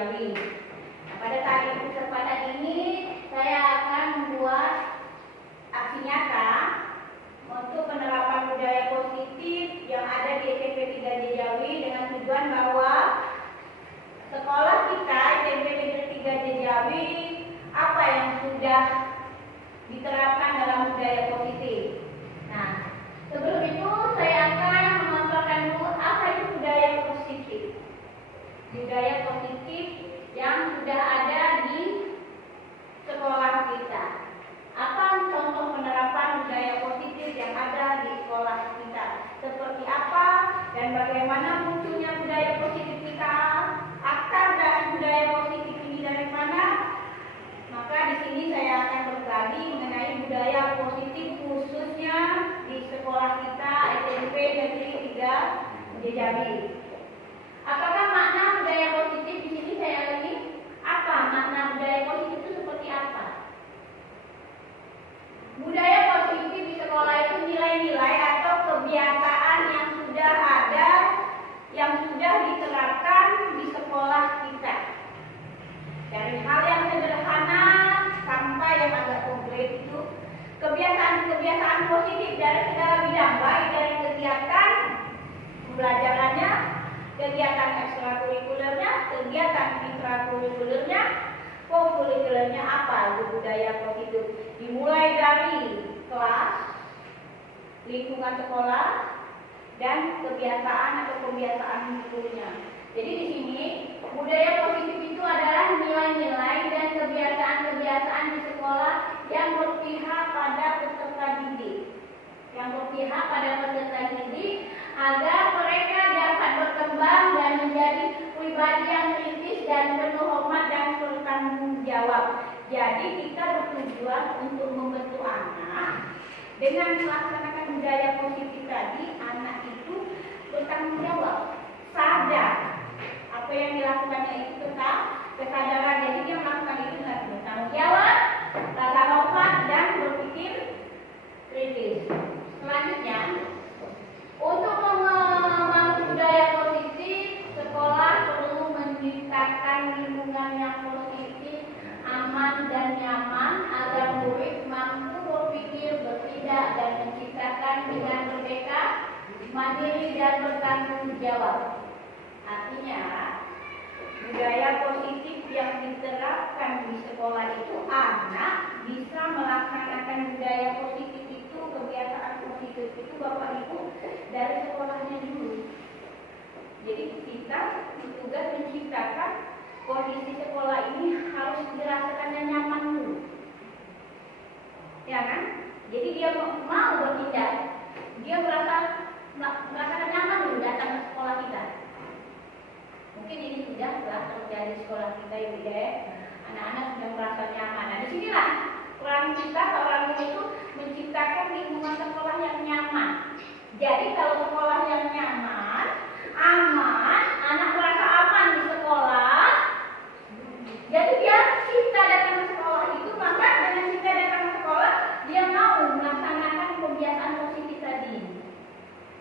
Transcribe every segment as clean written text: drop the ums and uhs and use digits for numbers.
Jawi. Nah, pada kesempatan ini saya akan membuat aksi nyata untuk penerapan budaya positif yang ada di SMP 3J Jawi dengan tujuan bahwa sekolah kita SMP 3J Jawi apa yang sudah diterapkan dalam budaya positif. Nah, sebelum itu saya akan memaparkan dulu apa itu budaya positif. Budaya positif yang sudah ada di sekolah kita. Apa contoh penerapan budaya positif yang ada di sekolah kita? Seperti apa dan bagaimana munculnya budaya positif kita? Akar dari budaya positif ini dari mana? Maka di sini saya akan berbagi mengenai budaya positif khususnya di sekolah kita SMP Negeri 3 Jawi. Apakah makna budaya positif di sini saya lagi? Apa makna budaya positif itu seperti apa? Budaya positif di sekolah itu nilai-nilai atau kebiasaan yang sudah ada, yang sudah diterapkan di sekolah kita. Dari hal yang sederhana sampai yang agak kompleks itu kebiasaan-kebiasaan positif dari segala bidang, baik dari kegiatan pembelajarannya, kegiatan ekstrakurikulernya, kegiatan intrakurikulernya, kurikulernya apa itu budaya positif. Dimulai dari kelas, lingkungan sekolah, dan kebiasaan atau kebiasaan gurunya. Jadi di sini budaya positif itu adalah nilai-nilai dan kebiasaan-kebiasaan di sekolah yang berpihak pada peserta didik. Yang berpihak pada peserta didik agar mereka dapat berkembang dan menjadi pribadi yang kritis dan penuh hormat dan bertanggung jawab. Jadi kita bertujuan untuk membentuk anak dengan melaksanakan budaya positif tadi. Anak itu bertanggung jawab, sadar apa yang dilakukannya itu tentang kesadaran. Jadi dia melakukan itu dengan bertanggung jawab, rasa hormat dan berpikir kritis. Selanjutnya, untuk membangun budaya positif, sekolah perlu menciptakan lingkungan yang positif, aman dan nyaman agar murid mampu berpikir, bertindak dan menciptakan dengan merdeka, mandiri dan bertanggung jawab. Artinya, budaya positif yang diterapkan di sekolah itu anak bisa melaksanakan budaya positif itu, kebiasaan positif itu Bapak Ibu dari sekolahnya dulu. Jadi kita bertugas menciptakan kondisi sekolah ini harus dirasakannya nyaman dulu. Ya kan? Jadi dia mau bertindak, dia merasakan nyaman dulu datang ke sekolah kita. Mungkin ini sudah terjadi di sekolah kita ya, anak-anak sudah merasa nyaman. Nah, disinilah peran kita orang tua itu menciptakan lingkungan sekolah yang nyaman. Jadi kalau sekolah yang nyaman, aman, anak merasa aman di sekolah. Jadi dia kita datang ke sekolah itu, maka dengan kita datang ke sekolah, dia mau melaksanakan kebiasaan positif tadi.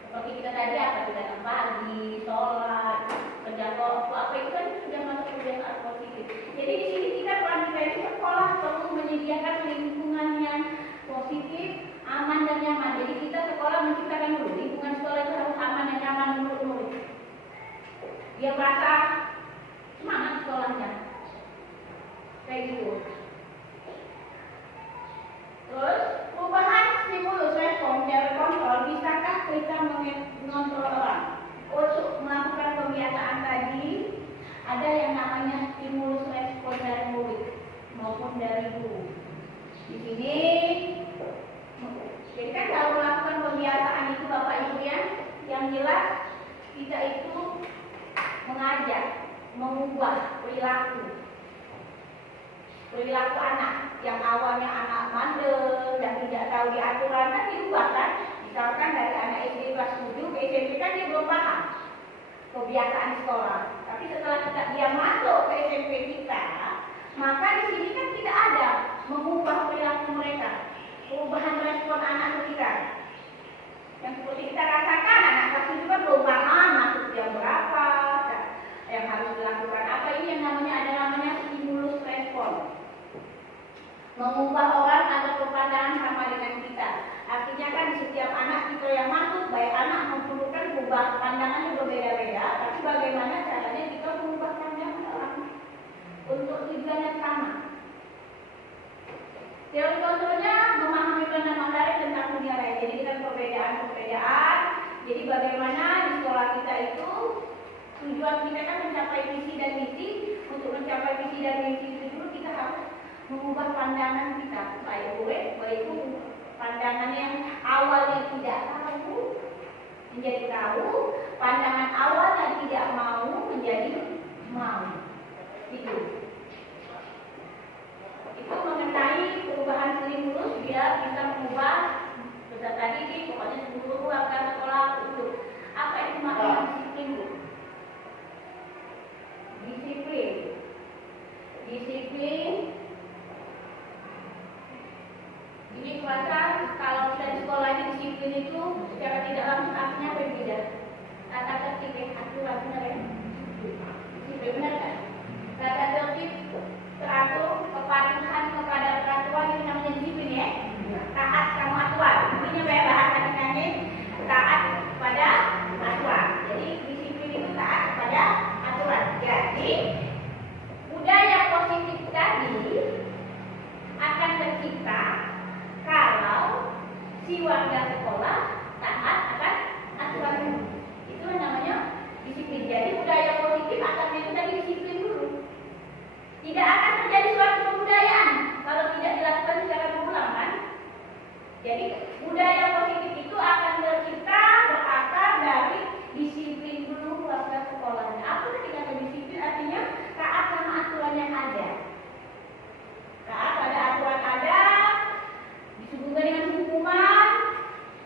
Seperti kita tadi apa, kita datang pagi, sholat, kerja kelompok, apa itu kan sudah masuk kebiasaan positif. Jadi di sini kita peran kita itu sekolah perlu menyediakan lingkungan yang positif, aman dan nyaman. Jadi kita sekolah menciptakan dulu lingkungan sekolah itu harus aman dan nyaman menurut murid. Dia merasa semangat sekolahnya, kayak gitu. Terus perubahan stimulus respon dari kontrol, bisakah kita mengontrol orang untuk melakukan kebiasaan tadi? Ada yang namanya stimulus respon dari murid maupun dari guru. Di sini, jadi kan kalau melakukan kebiasaan itu Bapak Ibu yang jelas kita itu mengajak, mengubah perilaku anak yang awalnya anak mandel dan tidak tahu diaturan kan diubah kan. Misalkan dari anak SD kelas 7 ke SMP kan dia belum paham kebiasaan sekolah. Tapi setelah dia masuk ke SMP kita, maka di sini kan tidak ada mengubah perilaku mereka, perubahan respon anak kita. Yang seperti kita rasakan anak kelas 7 kan belum paham masuk jam berapa, yang harus dilakukan apa, ini yang namanya Mengubah orang agar berpandangan sama dengan kita. Artinya kan setiap anak kita yang masuk, baik anak memerlukan ubah pandangannya berbeda-beda. Tapi bagaimana caranya kita mengubah pandangan orang untuk tujuan yang sama. Teori contohnya memahami penanaman dari tentang dunia raya. Jadi kita perbedaan-perbedaan. Jadi bagaimana di sekolah kita itu tujuan kita kan mencapai visi dan misi. Untuk mencapai visi dan misi itu dulu kita harus mengubah pandangan kita. Baik pandangan yang awalnya tidak tahu menjadi tahu, pandangan awal yang tidak mau menjadi mau. Itu mengenai perubahan stimulus biar bisa mengubah sudah tadi sih pokoknya seluruh warga sekolah untuk apa itu makna disiplin. Ini kuasa kalau kita di sekolah ini disiplin itu secara tidak langsung artinya berbeda. Tata tertib aturan benar ya? Disiplin benar kan? Tata tertib teratur kepatuhan kepada peraturan itu namanya disiplin ya. Taat sama aturan. Intinya bahasa kitanya taat pada aturan. Jadi disiplin itu taat pada aturan. Jadi budaya positif tadi akan tercipta kalau si warga sekolah taat akan aturan. Itu namanya disiplin. Jadi budaya positif akan kita disiplin dulu. Tidak akan terjadi suatu kebudayaan kalau tidak dilakukan secara berulang kan. Jadi budaya positif itu akan tercipta berakar dari disiplin dulu warga sekolahnya. Apa tadi kata disiplin? Artinya taat sama aturan yang ada. Taat pada aturan ada, disebutkan dengan hukuman,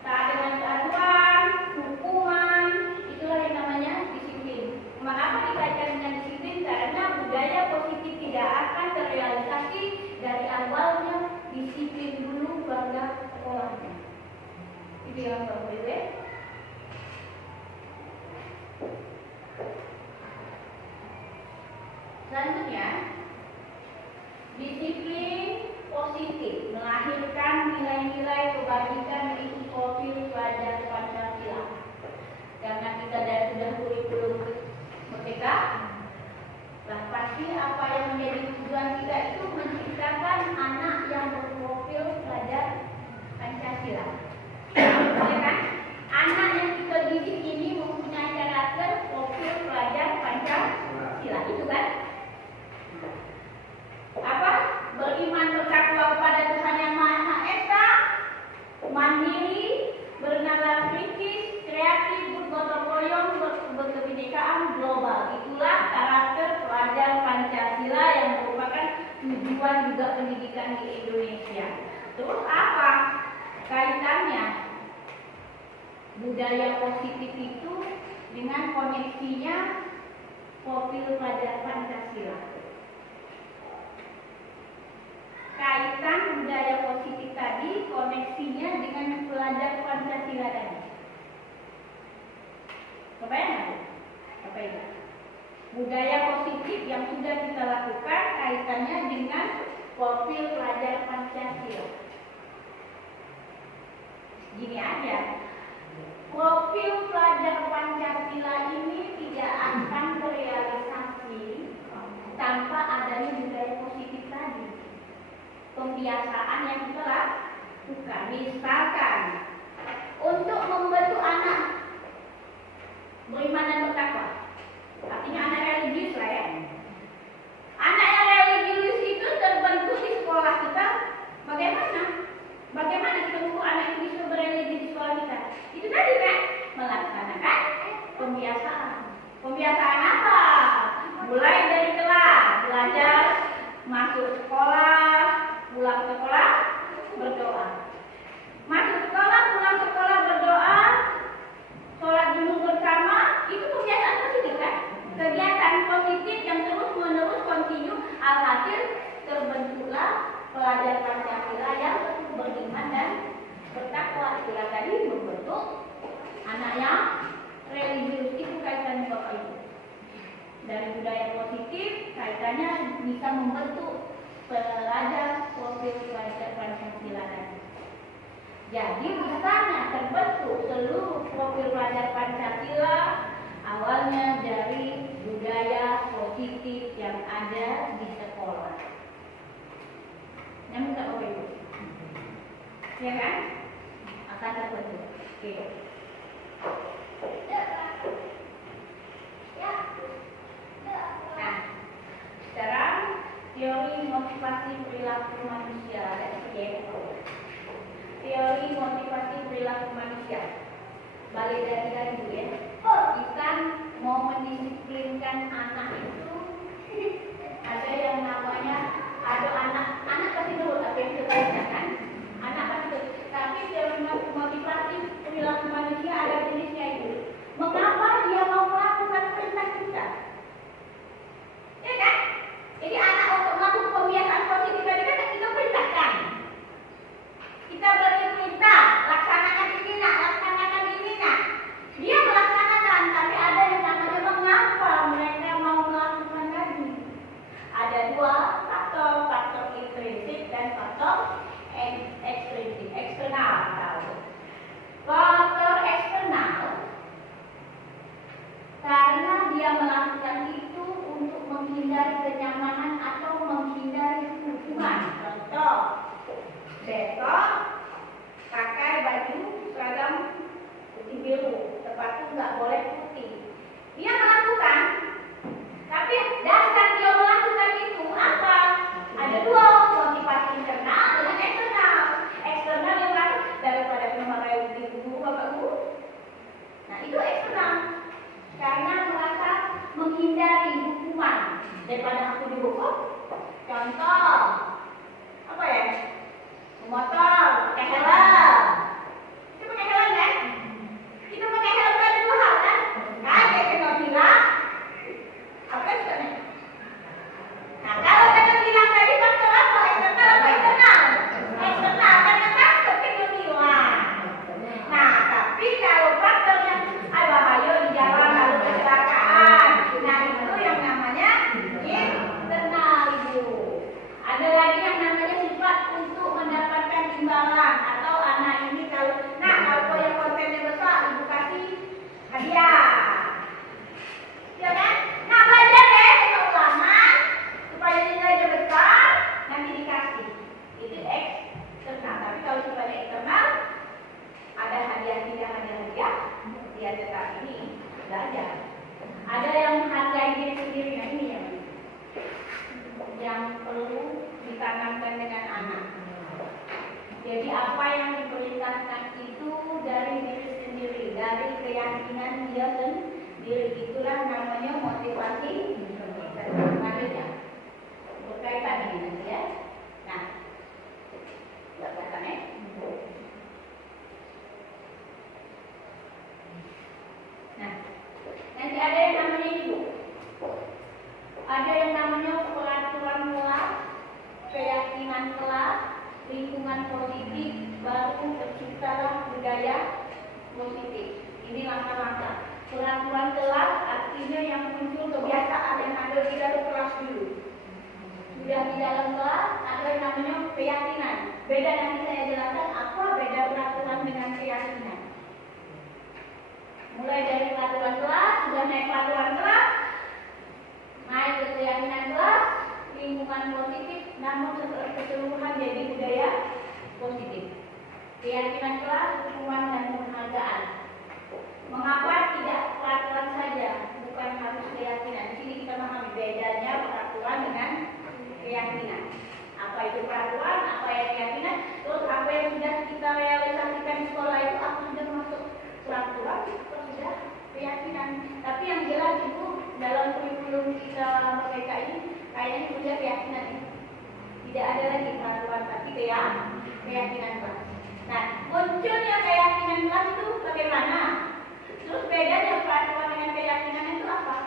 taat dengan aturan, hukuman, itulah yang namanya disiplin. Mengapa dikaitkan dengan disiplin? Karena budaya positif tidak akan terrealisasi dari awalnya disiplin dulu warga sekolahnya. Itu yang berbeda. Selanjutnya, disiplin positif melahirkan nilai-nilai kebajikan yaitu profil pelajar Pancasila. Karena kita sudah kurikulum merdeka, pasti apa yang menjadi tujuan kita itu menciptakan anak yang berprofil pelajar Pancasila. Ya kan? Anak yang kita didik ini mempunyai karakter profil pelajar Pancasila, itu kan? Apa? Beriman bertakwa kepada Tuhan Yang Maha Esa, mandiri, bernalar kritis, kreatif, bergotong royong, berkebinekaan global. Itulah karakter pelajar Pancasila yang merupakan tujuan juga pendidikan di Indonesia. Terus apa kaitannya budaya positif itu dengan koneksinya profil pelajar Pancasila? Kaitan budaya positif tadi koneksinya dengan pelajar Pancasila tadi. Apa itu? Budaya positif yang sudah kita lakukan kaitannya dengan profil pelajar Pancasila. Gini aja, profil pelajar Pancasila ini tidak akan terrealisasi tanpa adanya budaya positif tadi. Pembiasaan yang kita lakukan, misalkan untuk membentuk anak beriman dan bertakwa, artinya anak religius lah ya. Anak yang religius itu terbentuk di sekolah kita. Bagaimana kita mengukur anak itu bisa berreligi di sekolah kita? Itu tadi kan, melaksanakan pembiasaan. Pembiasaan apa? Mulai dari kelas belajar, masuk sekolah, pulang sekolah, berdoa. Masuk sekolah, pulang sekolah, berdoa, sholat dulu bersama, itu kebiasaan positif kan? Kegiatan positif yang terus-menerus kontinu, alhasil terbentuklah pelajar Pancasila yang beriman dan bertakwa. Istilah tadi membentuk anaknya religius. Itu kaitannya Bapak Ibu. Dari budaya positif, kaitannya bisa membentuk pelajar profil pelajar Pancasila tadi. Jadi masanya terbentuk seluruh profil pelajar Pancasila awalnya dari budaya positif yang ada di sekolah. Yang minta Bapak Ibu, ya kan? Akan terbentuk. Oke. Nah, sekarang teori motivasi perilaku manusia ada seperti itu. Teori motivasi perilaku manusia. Balik dari dulu ya. Kita mau mendisiplinkan anak itu ada yang namanya anak pasti tahu apa yang kita kan? Anak pasti tahu. Tapi teori motivasi perilaku manusia ada jenisnya itu. Mengapa dia mau melakukan perintah kita? Ya kan? Jadi anak untuk melakukan kebiasaan positif tadi kan kita perintahkan. Kita beri perintah, laksanakan ini nak, laksanakan ini nak. Dia melaksanakan, tapi ada yang namanya mengapa mereka mau melakukan lagi. Ada dua faktor, faktor intrinsik dan faktor ekstrinsik, eksternal. Faktor eksternal karena dia melakukan itu untuk menghindari kenyamanan atau menghindari hukuman. Contoh, besok pakai baju seragam putih biru, sepatu nggak boleh putih. Dia melakukan, tapi dasar dia melakukan itu apa? Ada dua, motivasi internal dengan eksternal. Eksternal yang lain daripada memakai ibu bapak guru. Nah itu eksternal. Karena merasa menghindari hukuman daripada aku dihukum. Contoh apa ya? Motor, pakai helm. Kita pakai helm kan? Kita pakai helm ada dua hal kan? Kayak kena bilang, apa sebenarnya? Nah kalau kena bilang tadi faktor apa? Eksternal apa internal? Eksternal karena takut kena bilang. Nah tapi kalau faktor yang bahaya di jalan lalu kecelakaan, nah itu yang namanya internal ibu. Ada lagi yang namanya sifat untuk mendapatkan imbalan atau anak ini kalau yang kontennya besar ibu kasih hadiah, ya kan? Nah belajar deh keulangan supaya nilainya besar nanti dikasih. Itu eksternal. Tapi kalau sifatnya internal ada hadiah dia tetap ini belajar. Ada yang menghargai diri sendiri, nah ini yang perlu ditanamkan dengan anak. Jadi apa yang diperintahkan itu dari diri sendiri, dari keyakinan dia sendiri. Itulah namanya motivasi selanjutnya. Berkaitan dengan nanti ya. Nah, kelihatan ya. Nah, nanti ada yang namanya ibu. Ada yang namanya peraturan kelas, keyakinan kelas, lingkungan positif, baru terciptalah budaya positif. Ini langkah-langkah. Peraturan kelas artinya yang muncul kebiasaan yang ada di dalam kelas dulu. Sudah di dalam kelas ada yang namanya keyakinan. Beda nanti saya jelaskan apa beda peraturan dengan keyakinan. Mulai dari peraturan kelas, sudah naik peraturan kelas, naik ke keyakinan kelas, lingkungan positif, namun setelah keseluruhan jadi budaya positif. Keyakinan kelas, hukuman dan penghargaan. Mengapa tidak peraturan saja, bukan harus keyakinan? Di sini kita memahami bedanya peraturan dengan keyakinan. Apa itu peraturan, apa yang keyakinan, terus apa yang sudah kita realisasikan di sekolah itu apa sudah masuk peraturan atau sudah keyakinan. Tapi yang jelas itu dalam kurikulum kita mereka ini kayaknya sudah keyakinan ini. Tidak ada lagi peraturan tapi keyakinan kelas. Nah, munculnya keyakinan kelas itu bagaimana? Terus bedanya peraturan dengan keyakinan itu apa?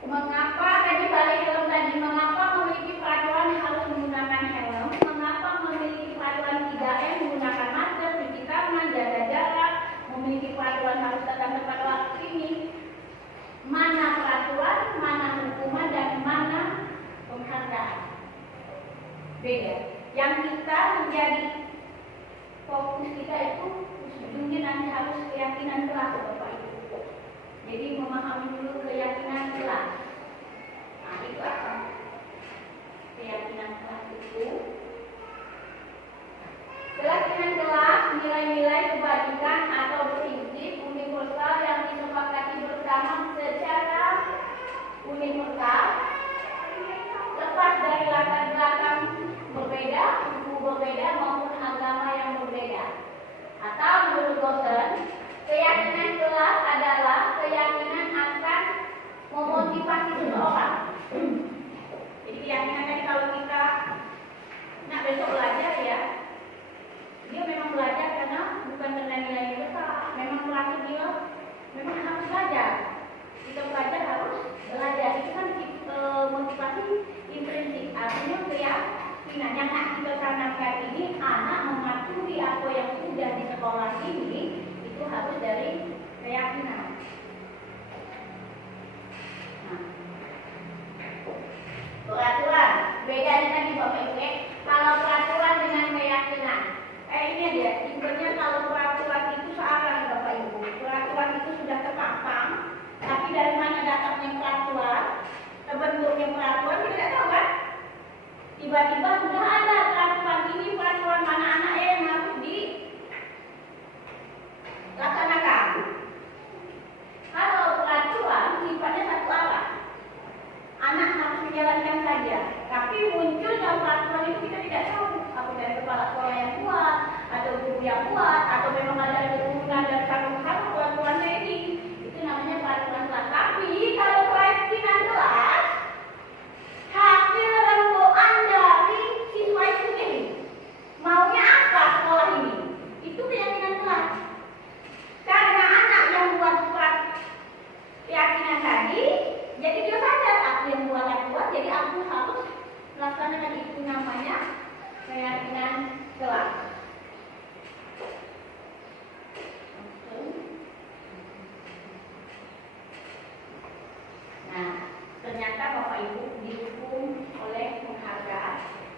Mengapa tadi balik helm tadi? Mengapa memiliki peraturan harus menggunakan helm? Mengapa memiliki peraturan 3M menggunakan masker, cuci tangan, jaga jarak? Memiliki peraturan harus datang tepat waktu ini? Mana peraturan, mana beda. Yang kita menjadi fokus kita itu ujungnya nanti harus keyakinan kelas Bapak Ibu. Jadi memahami dulu keyakinan kelas. Nah itu apa? Keyakinan kelas itu keyakinan kelas nilai-nilai kebajikan atau prinsip universal yang disepakati bersama secara universal lepas dari latar belakang berbeda, suku berbeda maupun agama yang berbeda. Atau menurut dosen, keyakinan kelas adalah keyakinan akan memotivasi seseorang. Jadi keyakinan tadi kalau kita nak besok belajar ya, dia memang belajar karena bukan karena nilainya besar, memang melatih dia, memang harus belajar. Kita belajar harus belajar, itu kan motivasi intrinsik, artinya keyakinan yang nak kita tanamkan ini anak mematuhi apa yang sudah di sekolah ini itu harus dari keyakinan. Nah, peraturan bedanya tadi Bapak Ibu, kalau peraturan dengan keyakinan, ini dia simpelnya. Kalau peraturan itu searah Bapak Ibu, peraturan itu sudah terpampang, tapi dari mana datangnya peraturan, terbentuknya peraturan kita tidak tahu kan? Tiba-tiba sudah ada peraturan ini, peraturan mana anak yang harus dilaksanakan. Kalau peraturan sifatnya satu arah, anak harus menjalankan saja. Tapi munculnya peraturan itu kita tidak tahu. Apa dari kepala sekolah yang buat, atau guru yang buat, atau memang ada turunan dan satu-satu peraturannya ini. Itu namanya peraturan kelas. Tapi kalau keyakinan kelas, hasil rembukan dari siswa itu sendiri. Maunya apa sekolah ini? Itu keyakinan kelas. Karena anak yang buat surat keyakinan tadi, jadi dia sadar aku yang buat, jadi aku harus melaksanakan itu, namanya keyakinan kelas. Nah, ternyata Bapak Ibu dihukum oleh penghargaan,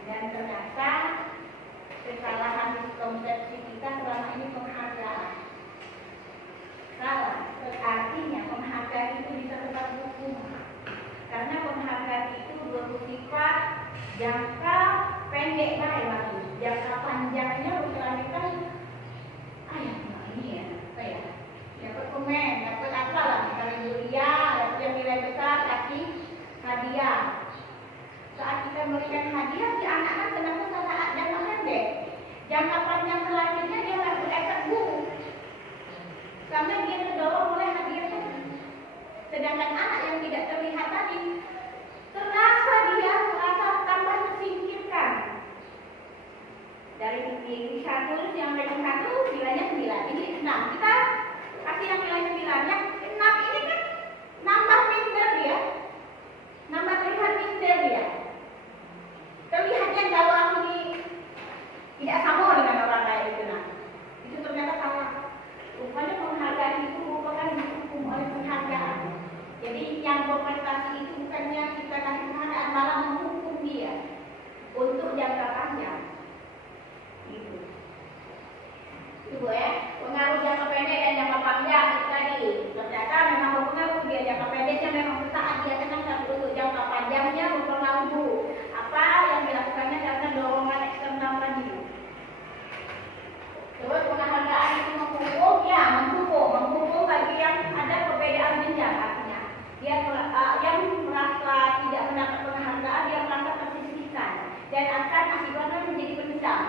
dan ternyata kesalahan konsepsi kita selama ini penghargaan. Salah, artinya penghargaan itu bisa tetap hukum, karena penghargaan itu bersifat jangka pendek baik, jangka panjangnya berkelanjutan. Ayah ini ya, saya dapat komen, dapat apa lah, misalnya Julia, dapat yang nilai besar, kasih hadiah. Saat kita memberikan hadiah, si anak kan kenapa saat jangka pendek, jangka panjang selanjutnya dia akan berefek buruk, karena dia terdorong oleh hadiah tadi. Sedangkan anak yang tidak terlihat tadi, terasa dia merasa tambah tersingkirkan. Dari nilai 1 yang ranking 1 nilainya 9, ini 6. Kita kasih yang nilai 9, yang 6 ini kan nambah minder dia, nambah terlihat minder dia. Terlihatnya kalau aku ini tidak sama dengan orang lain itu, nah itu ternyata salah. Rupanya penghargaan itu merupakan dihukum oleh penghargaan. Jadi yang berprestasi itu bukannya kita kasih penghargaan, malah menghukum dia untuk jangka panjang. Gitu. Itu ya, pengaruh jangka pendek dan jangka panjang itu tadi. Ternyata memang berpengaruh dia. Jangka pendeknya memang saat dia tenang, tapi untuk jangka panjangnya berpengaruh. Apa yang dilakukannya karena dorongan eksternal tadi. Terus penghargaan itu menghukum, ya menghukum bagi yang ada perbedaan jenjang, artinya dia yang merasa tidak mendapat penghargaan, dia merasa tersisihkan dan akan akibatnya menjadi pendendam.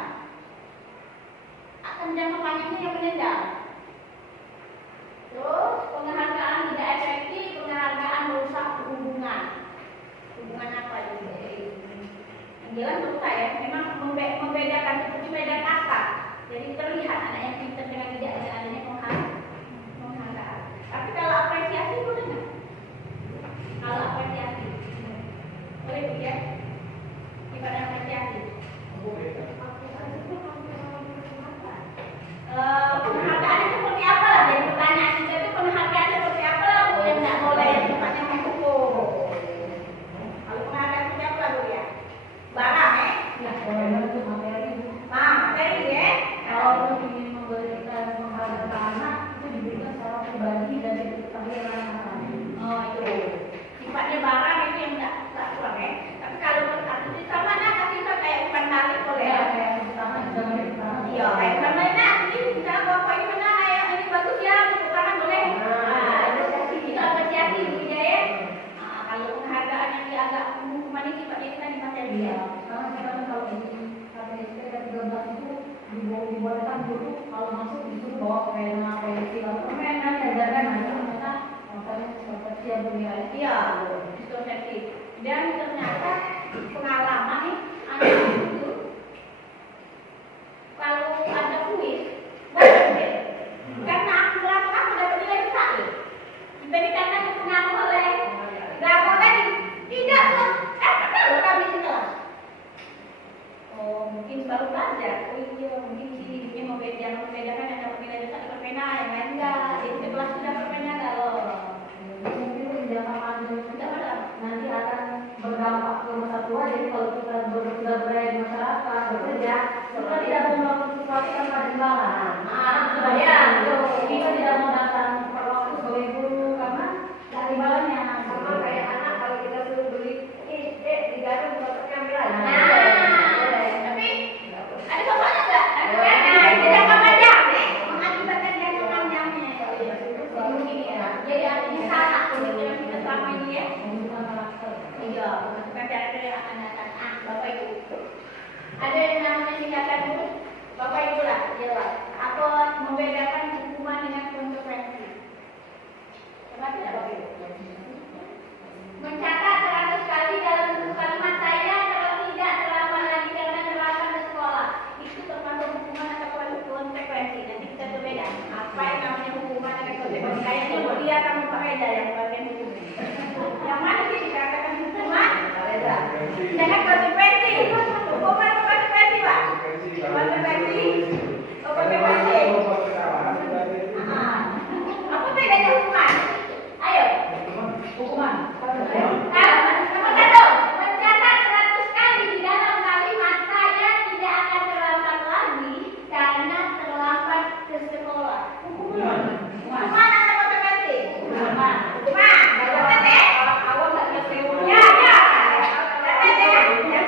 Akan jangka panjangnya yang pendendam. Terus penghargaan tidak efektif, penghargaan merusak hubungan. Hubungan apa itu? Yang jelas menurut saya memang membedakan seperti beda kata. Jadi terlihat anak yang pintar dengan tidak adanya penghargaan. Tapi kalau apresiasi boleh nggak? Kalau apresiasi boleh ya? Ibadah apresiasi. Penghargaan seperti apa lah? Jadi pertanyaan kita itu penghargaan seperti apa lah? Bu yang nggak boleh yang sifatnya menghukum. Kalau penghargaan seperti apa lah Bu ya? Barang kalau di KPSP kan 13 itu dibolehkan dulu kalau masuk disuruh bawa pena, pensil, atau permen kan jajaran, nah itu ternyata makanya seperti yang bernilai. Iya, distorsi. Dan ternyata pengalaman nih anak itu kalau ada kuis boleh deh. Karena aku merasa aku dapat nilai besar nih. Jadi karena dipengaruhi oleh berapa tadi tidak tuh, pernah loh kami di kelas. Oh mungkin baru belajar. Oh iya mungkin ini membedakan yang dapat nilai besar dapat pena, yang lain enggak. Jadi di kelas sudah dapat pena enggak loh. Mungkin jangka panjang nanti akan berdampak ke masa tua. Jadi kalau kita sudah berada di masyarakat bekerja, kita tidak mau melakukan sesuatu tanpa imbalan. Ya, Kita tidak mau datang tepat waktu sebagai guru karena tidak imbalannya. Sama kayak anak kalau kita suruh beli di garut motornya ambil aja. Tapi ada contohnya enggak? Nah, itu jangka panjang mengakibatkan jangka panjangnya. Mungkin ya. Jadi artinya salah pemikiran kita selama ini ya. Iya, bukan cara akan datang. Bapak Ibu. Ada yang namanya tindakan dulu. Bapak Ibu lah, jelas. Apa membedakan hukuman dengan konsekuensi? Coba tidak Bapak Ibu? Mencatat 100 kali dalam satu kalimat saya kalau tidak terlambat lagi karena terlambat ke sekolah. Itu termasuk hukuman atau konsekuensi. Nanti kita berbeda. Apa yang namanya hukuman dan konsekuensi? Kayaknya dia akan memperbedah yang bagian hukum. Yang mana sih dikatakan hukuman? Jangan konsekuensi. Hukuman atau konsekuensi, Pak? Konsekuensi. Konsekuensi. Apa bedanya hukuman? Ayo. Hukuman. Nomor satu, mencatat 100 kali di dalam kalimat saya tidak akan terlambat lagi karena terlambat ke sekolah. Hukuman atau konsekuensi? Hukuman. Catat ya. Awal nggak ngerti. Ya. Catat ya. Yang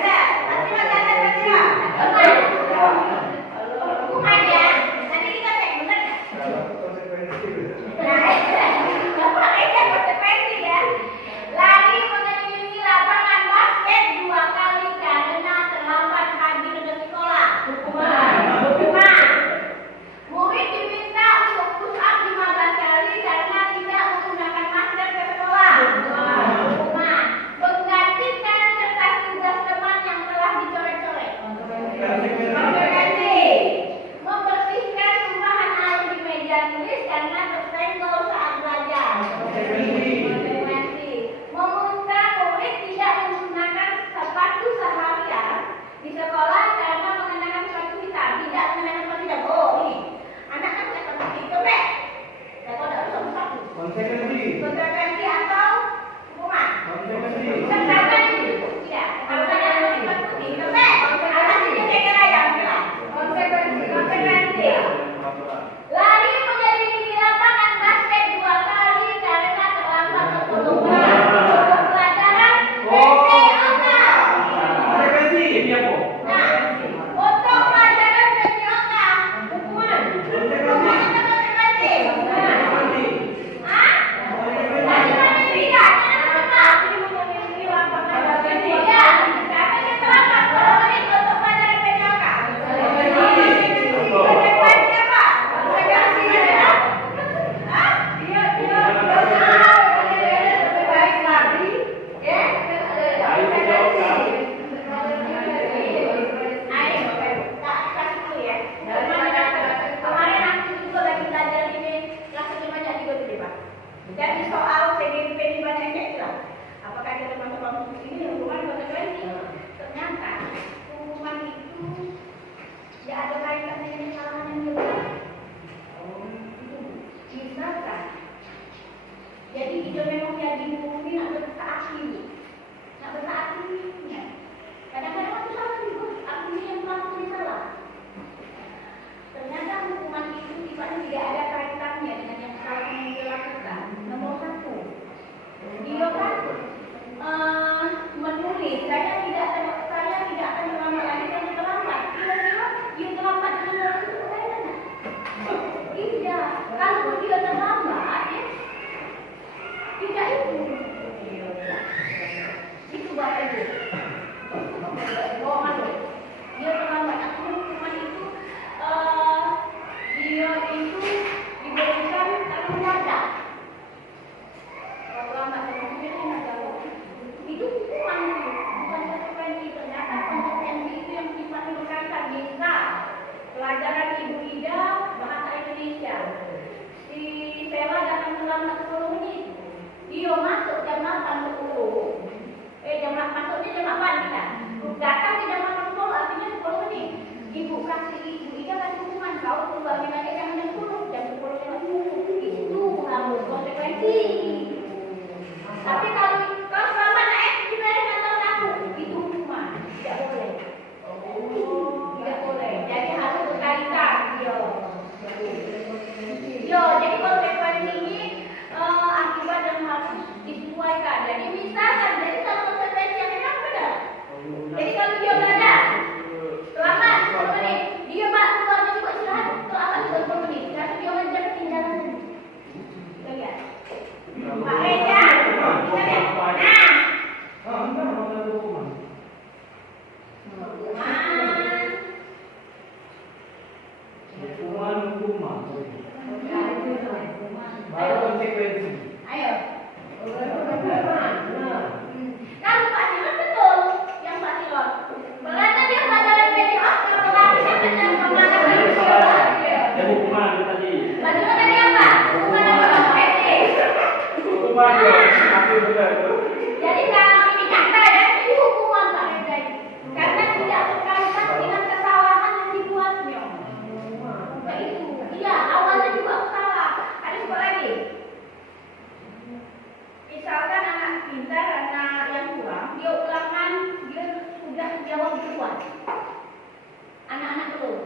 perempuan. Anak-anak belum.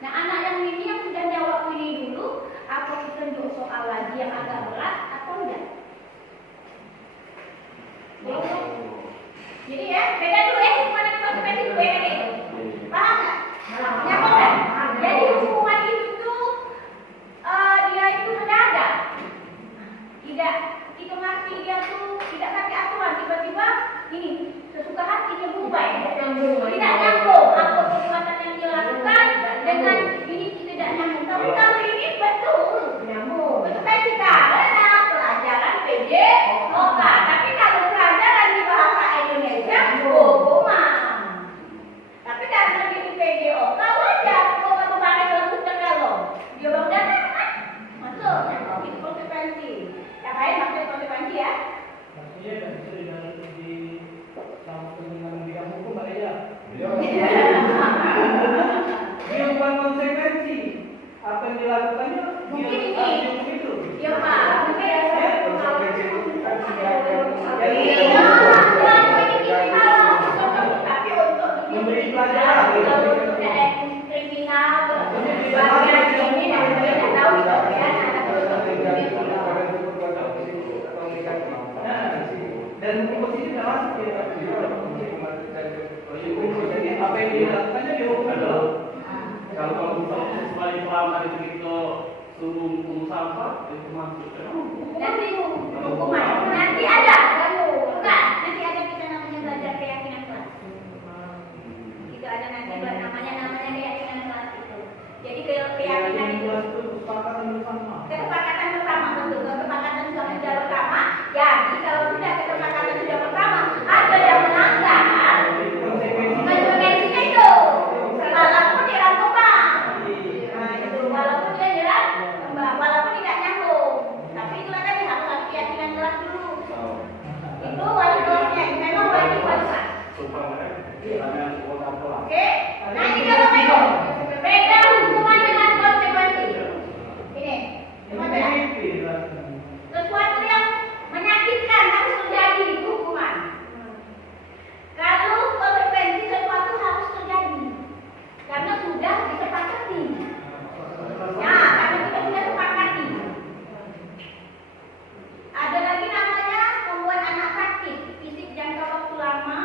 Nah, anak yang ini yang sudah jawab ini dulu, apa kita tunjuk soal lagi yang agak berat atau enggak? Jadi ya, beda dulu ya, hukuman dan konsekuensi dulu ya. Paham nggak? Nyambung nggak? Jadi hukuman itu dia itu mendadak. Tidak dikenali dia tuh tidak pakai aturan, tiba-tiba ini sesuka hatinya berubah. Tidak nyambung apa perbuatan yang dia lakukan dengan ini tidak nyambung. Tapi kalau ini betul nyambung. Betul kan kita karena pelajaran PJOK. Tapi kalau pelajaran di bahasa Indonesia hukuman. Tapi karena di PJOK wajar kalau kemarin lalu tergalon. Dia baru datang kan? Masuk. Itu konsekuensi. Yang lain maksudnya konsekuensi ya. Maksudnya kan bisa di samping dengan bidang hukum ada ya. Dia bukan konsekuensi. Apa yang dilakukannya Mungkin ini. itu. Ya Pak. Mungkin Konsekuensi itu kan tapi untuk memberi pelajaran. kalau untuk kriminal bagian ini yang tidak tahu itu ya. Dan hukum positif tidak masuk ya. Jadi apa yang dilakukannya dihukum dulu. Kalau misalnya sebagai pelamar itu kita suruh pengusaha apa, itu masuk. Nanti hukuman nanti ada bukan nanti ada kita namanya belajar keyakinan kelas itu ada nanti namanya keyakinan kelas itu jadi keyakinan itu kesepakatan bersama betul kesepakatan sudah bersama jadi kalau sudah kesepakatan sudah bersama ada yang melanggar konsekuensinya itu walaupun dirangkupan nah itu walaupun dia jelas walaupun tidak nyambung tapi itu tadi harus ada keyakinan kelas dulu itu wajibnya memang wajib wajib oke nah ini kalau beda hukuman dengan konsekuensi ini sesuatu yang menyakitkan harus terjadi itu hukuman kalau konsekuensi sesuatu harus terjadi karena sudah disepakati nah karena kita sudah sepakati ada lagi namanya membuat anak sakit fisik jangka waktu lama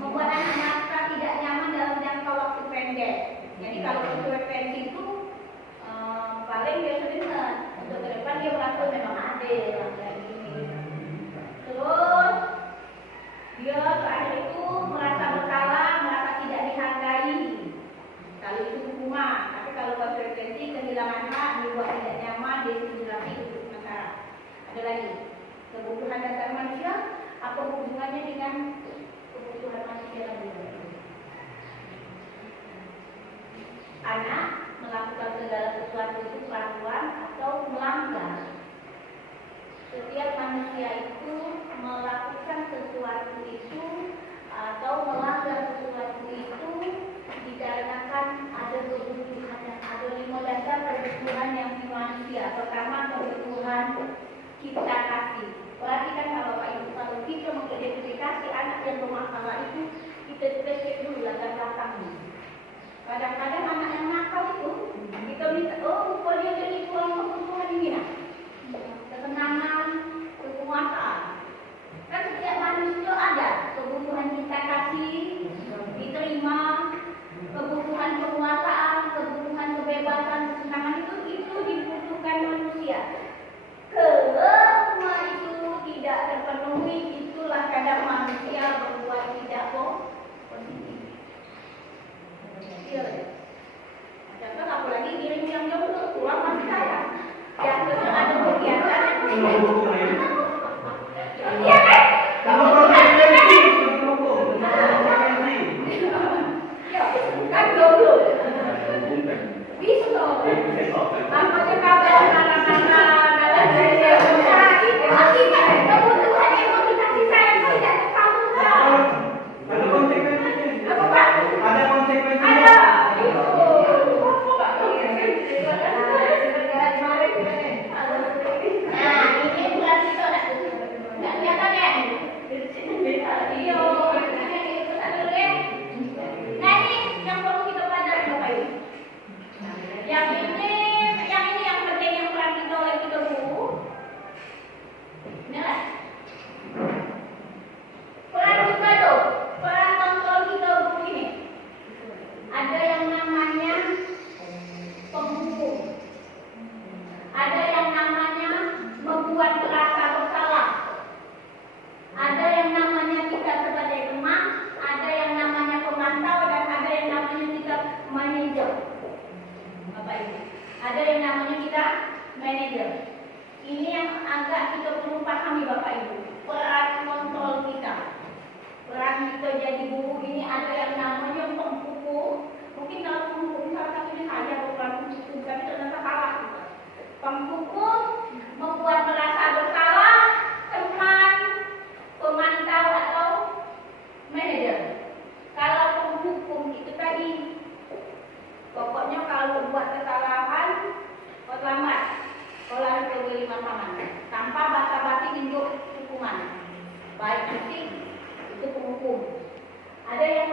membuat anak tidak nyaman dalam jangka waktu pendek jadi kalau konsekuensi itu paling dia sering untuk ke depan dia merasa memang adil kayak gini terus dia terakhir itu merasa bersalah merasa tidak dihargai kalau itu hukuman tapi kalau konsekuensi kehilangan hak dibuat tidak nyaman disindirasi untuk masyarakat ada lagi kebutuhan dasar manusia apa hubungannya dengan kebutuhan manusia lagi anak melakukan segala sesuatu itu kelakuan atau melanggar setiap manusia itu melakukan sesuatu itu atau melanggar sesuatu itu dikarenakan ada kebutuhan ada 5 dasar kebutuhan yang di manusia pertama kebutuhan cipta kasih perhatikan kalau Pak Ibu kalau kita mengidentifikasi anak yang bermasalah itu kita cek dulu latar belakangnya kadang-kadang anak yang nakal itu kita minta kok dia jadi kurang kebutuhan ini nah kesenangan kekuasaan kan setiap manusia ada kebutuhan cipta kasih diterima kebutuhan kekuasaan kebutuhan kebebasan kesenangan itu dibutuhkan manusia selama itu tidak terpenuhi itulah kadang manusia berbuat tidak positif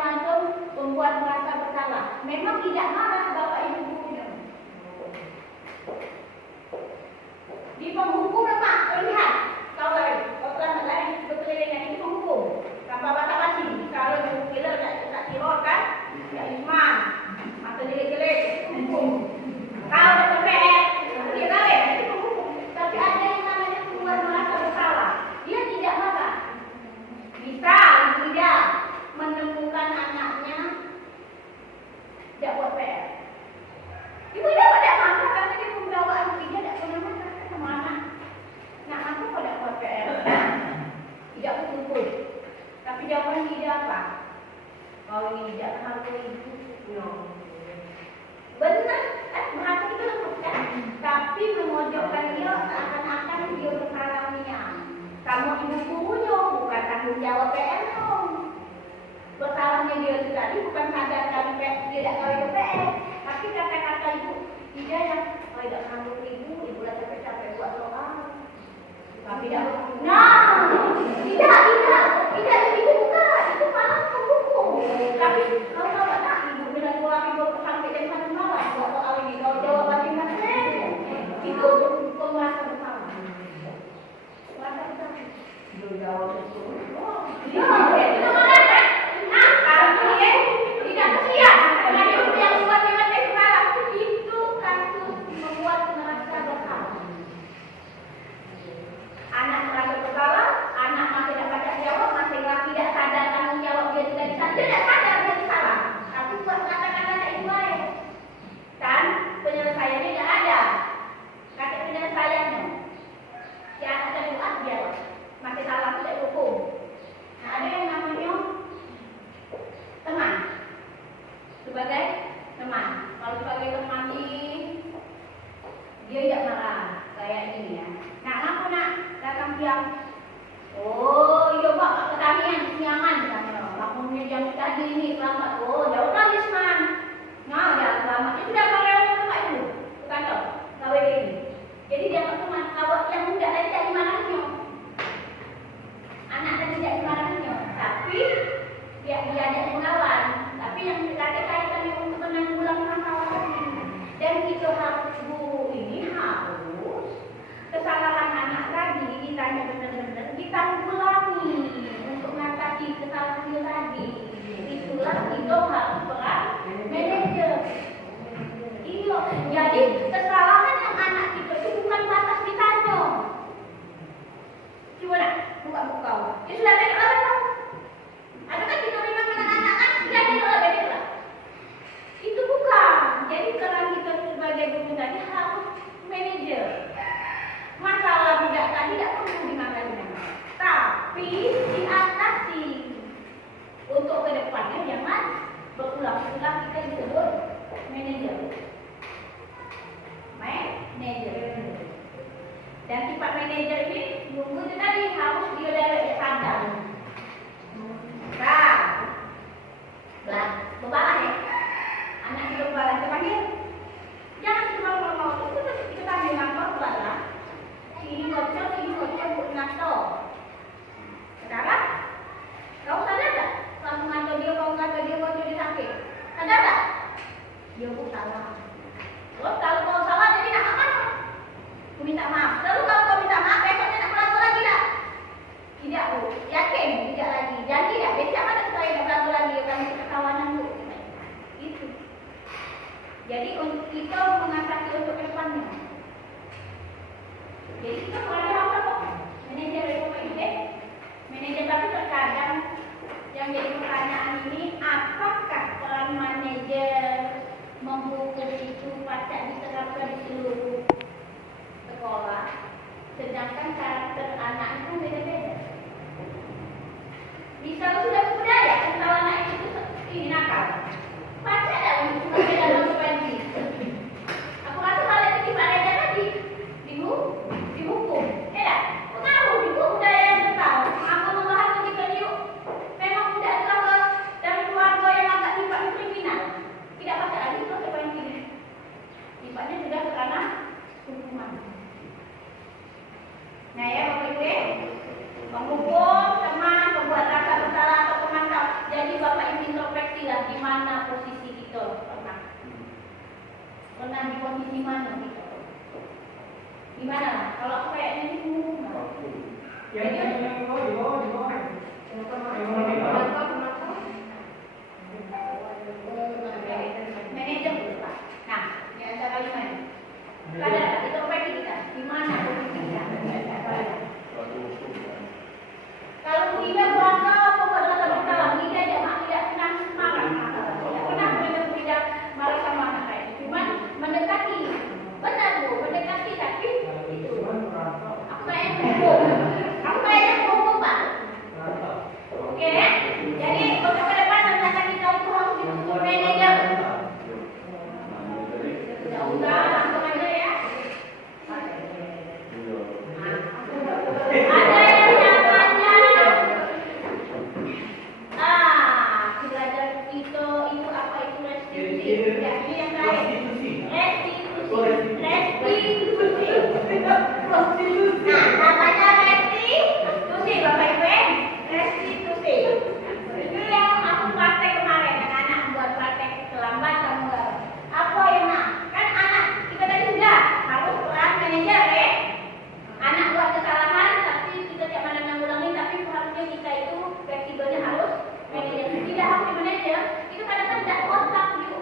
macam membuat merasa bersalah. Memang tidak marah bapak ibu gurunya. Di penghukum lemak terlihat kalau orang lain berkelilingan itu penghukum. Tanpa basa-basi. Kalau ibu killer tak tiror kan, ya Isman, mata jelek-jelek penghukum. Kalau ada PPR, dia balik itu penghukum. Tapi ada yang namanya keluar merasa bersalah. Dia tidak marah. Bisa ibu dia menemukan anaknya tidak buat PR. Ibu dia tidak marah karena dia membawa anak dia tidak pernah marah sama anak. Nak aku tidak buat PR. Tidak kumpul. Tapi jawaban dia apa? Kalau ini tidak harus ibu, no. Benar, merasa itu lembut kan? Tapi memojokkan dia seakan-akan dia bersalahnya. Kamu ibu gurunya, bukan tanggung jawab PR dong. Bersalahnya dia itu tadi bukan sadar dari PR, dia tidak tahu itu PR. Tapi kata-kata ibu, tidak yang tidak sanggup ibu dah capek-capek buat doa. Tapi tidak, tidak itu bukan, itu malah menghukum. Tapi kalau bapak tak ibu bilang doa ibu sampai jam 1 malam buat doa ini, kalau jawab masing-masing itu penguasa bersama. Penguasa bersama. Dia jawab itu. Itu mana kan? Nah, kalau dia tidak kesian, karena dia yang buat dengan malam itu kasus membuat merasa bersalah. Anak merasa bersalah, anak masih dapat jawab, masih tidak sadar tanggung jawab dia sudah disalah, dia tidak sadar dia salah. Tapi buat kata-kata itu baik. Dan penyelesaiannya tidak ada. Kata penyelesaiannya, si anak tadi dia masih salah tidak hukum. Nah, ada yang namanya teman. Sebagai teman. Kalau sebagai teman ini dia tidak marah kayak ini ya. Nak aku nak datang siang. Oh, iya Pak, pertanian siangan katanya. Lakunya jam tadi ini selamat. Oh, jauh kali Isman. Nah, ya selamat. Itu sudah kalau Pak itu. Bukan toh? Kawin ini. Jadi dia teman kalau yang muda tadi dari mananya? Anak tadi dari mananya? Tapi dia diajak melawan. Tapi yang dikatakan kaitannya untuk menanggulangi masalah ini. Dan itu harus guru ini harus kesalahan anak tadi ditanya benar-benar ditanggulangi untuk mengatasi kesalahan dia tadi. Itulah itu harus peran manajer. Iya, jadi kesalahan yang anak kita itu bukan batas ditanya. Coba nak buka-buka. Dia sudah tanya apa? Ada kan kita memang anak-anak kan sudah tanya lah. Itu bukan. Jadi peran kita sebagai guru tadi harus manajer. Masalah budak tadi tidak perlu dimakan, tapi diatasi. Untuk kedepannya jangan berulang-ulang kita disebut manajer. Manajer. Dan sifat manajer ini nunggu itu tadi harus dia dari sadar. Nah, bebalah ya. Anak kita bebalah kita panggil. Jangan cuma ngomong itu kita panggil nangkor bebalah. Ini ngocok buat ngaco. Sekarang, kau sadar tak? Kalau ngaco dia, kau ngaco dia, kau jadi sakit. Sadar tak? Dia pun salah. Terus kalau kau salah, jadi nak apa? Aku minta maaf. Lalu kalau kau minta maaf, besoknya nak berlaku lagi tak? Tidak, Bu. Yakin? Tidak lagi. Janji tak? Besok mana saya nak berlaku lagi? Kami kekawanan, Bu. Itu. Jadi untuk kita mengatasi untuk ke depannya. Jadi kita mulai apa kok? Manajer itu manajer tapi terkadang yang jadi pertanyaan ini apakah peran manajer menghukum itu pacak diterapkan di seluruh sekolah, sedangkan karakter anak itu beda-beda. Misal sudah budaya, kalau anak itu ini nakal, pacak dalam beda konsekuensi. Aku rasa hal itu dibalik tadi dihukum, ya? Pengaruh itu budaya yang kental. Aku membahas ketika dia memang tidak tahu dari keluarga yang agak sifatnya kriminal, tidak pakai lagi konsekuensinya. Sifatnya sudah karena hukuman. Nah ya, Bapak Ibu, menghukum teman, membuat rasa bersalah atau pemantau. Jadi di mana posisi kita pernah? Pernah di posisi mana kita? Di mana? Kalau aku kayaknya di umum. Yang di bawah. Manajer Pak. Nah, di antara lima ini. Ada introspeksi kita. Di mana posisi kita? Kalau kita puasa, pembuat bersalah, kita jangan tidak senang marah. Tidak pernah tidak marah sama anak saya. Cuman mendekati, benar bu, mendekati tapi itu. Aku kayaknya hukum pak. Oke, jadi untuk ke depan ternyata kita itu harus dituntut manajer. Ya udah, langsung aja ya. Ada yang namanya belajar itu apa itu restitusi. Ya, ini yang terakhir. Restitusi. Nah, namanya restitusi, Bapak Ibu. Restitusi. Itu yang aku praktek kemarin, yang anak buat praktek terlambat kamu enggak. Apa yang kan anak kita tadi sudah harus peran manajer ya. Anak buat kesalahan tapi kita tidak menanggulangi, tapi harusnya kita itu fleksibelnya harus manajer. Tidak harus manajer, itu kadang-kadang tidak kontak gitu.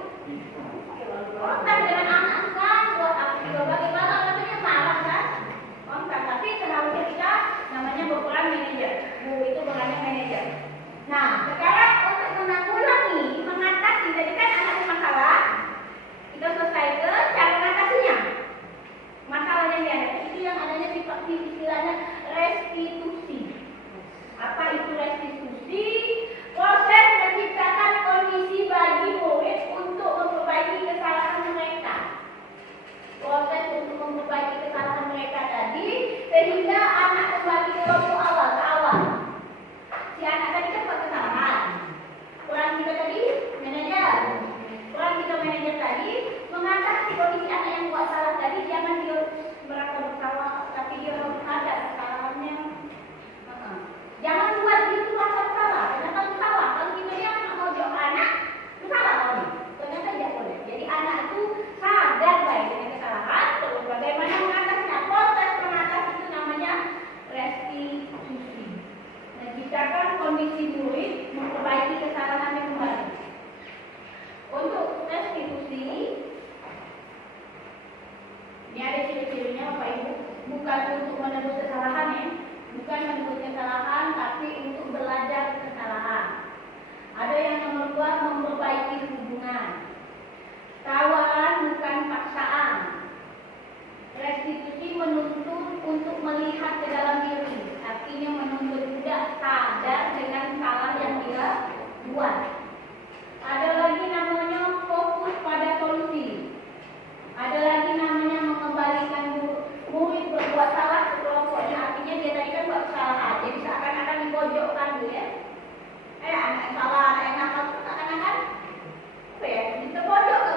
Kontak dengan anak kan buat apa juga bagaimana namanya marah kan? Kontak, tapi seharusnya kita namanya berperan manajer. Bu itu perannya manajer. Nah, sekarang untuk menanggulangi, mengatasi, jadi kan anak masalah, kita selesaikan cara mengatasinya. Masalah yang dihadapi itu yang adanya sifat istilahnya restitusi. Apa itu restitusi? Proses menciptakan kondisi bagi murid untuk memperbaiki kesalahan mereka. Proses untuk memperbaiki kesalahan mereka tadi sehingga anak kembali ke waktu awal ke awal. Si anak tadi kan buat kesalahan. Peran kita tadi manajer. Peran kita manajer tadi mengatasi kondisi anak yang buat salah tadi, jangan dia merasa bersalah, tapi dia harus sadar kesalahannya. Jangan buat dia itu merasa bersalah. Ternyata bersalah. Kalau kita dia mojok anak bersalah kalau ternyata tidak boleh. Jadi anak itu sadar baik dengan kesalahan. Terus bagaimana mengatasinya? Proses mengatasi itu namanya restitusi. Menciptakan kondisi murid memperbaiki kesalahannya kembali. Untuk restitusi ini ada ciri-cirinya Bapak Ibu, bukan untuk menebus kesalahan ya, bukan menebus kesalahan, tapi untuk belajar kesalahan. Ada yang nomor 2 memperbaiki hubungan. Tawaran bukan paksaan. Restitusi menuntut untuk melihat ke dalam diri, artinya menuntut budak sadar dengan salah yang dia buat. Ada lagi namanya fokus pada solusi. Ada lagi namanya mengembalikan murid berbuat salah ke kelompoknya. Artinya dia tadi kan buat kesalahan, jadi seakan-akan dipojokkan dulu ya. Anak yang salah, anak yang nakal itu seakan-akan apa ya? Dipojok ke.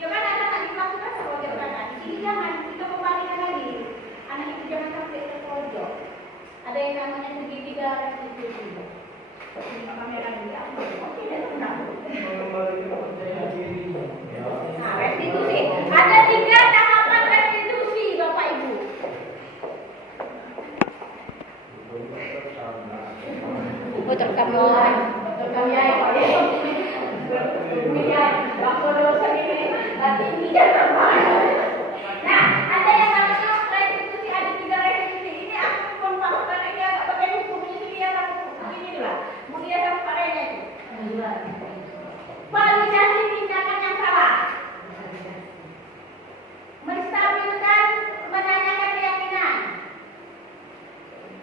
Ya kan anak-anak di kelas kan terpojokkan. Di sini jangan, kita kembalikan lagi. Anak itu jangan sampai terpojok. Ada yang namanya segitiga restitusi. Ini kamera dulu ya. Oke, tenang. Nah, restitusi. Ada 3 tahapan restitusi, Bapak Ibu. Terekam ya, Pak ya. Waktu dosen ini tinggi dan Nah, ada yang namanya restitusi, ada 3 restitusi. Ini aku memahami ini agak pakai hukum ini dia ini lah. Kemudian aku pakainya itu. Validasi tindakan yang salah. Menstabilkan, menanyakan keyakinan.